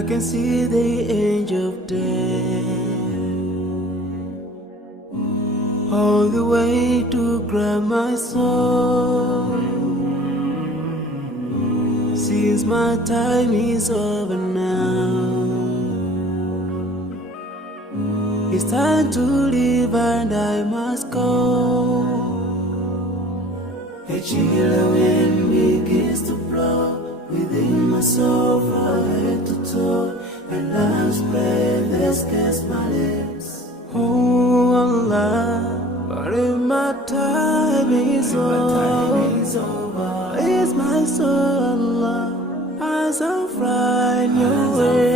I can see the angel of death all the way to grab my soul. Since my time is over now, it's time to leave and I must go. A chilly wind begins to blow within my soul from head to toe, and I'm spread against my lips. Oh Allah, but if my time is over, it's my soul, Allah, as I'm flying away.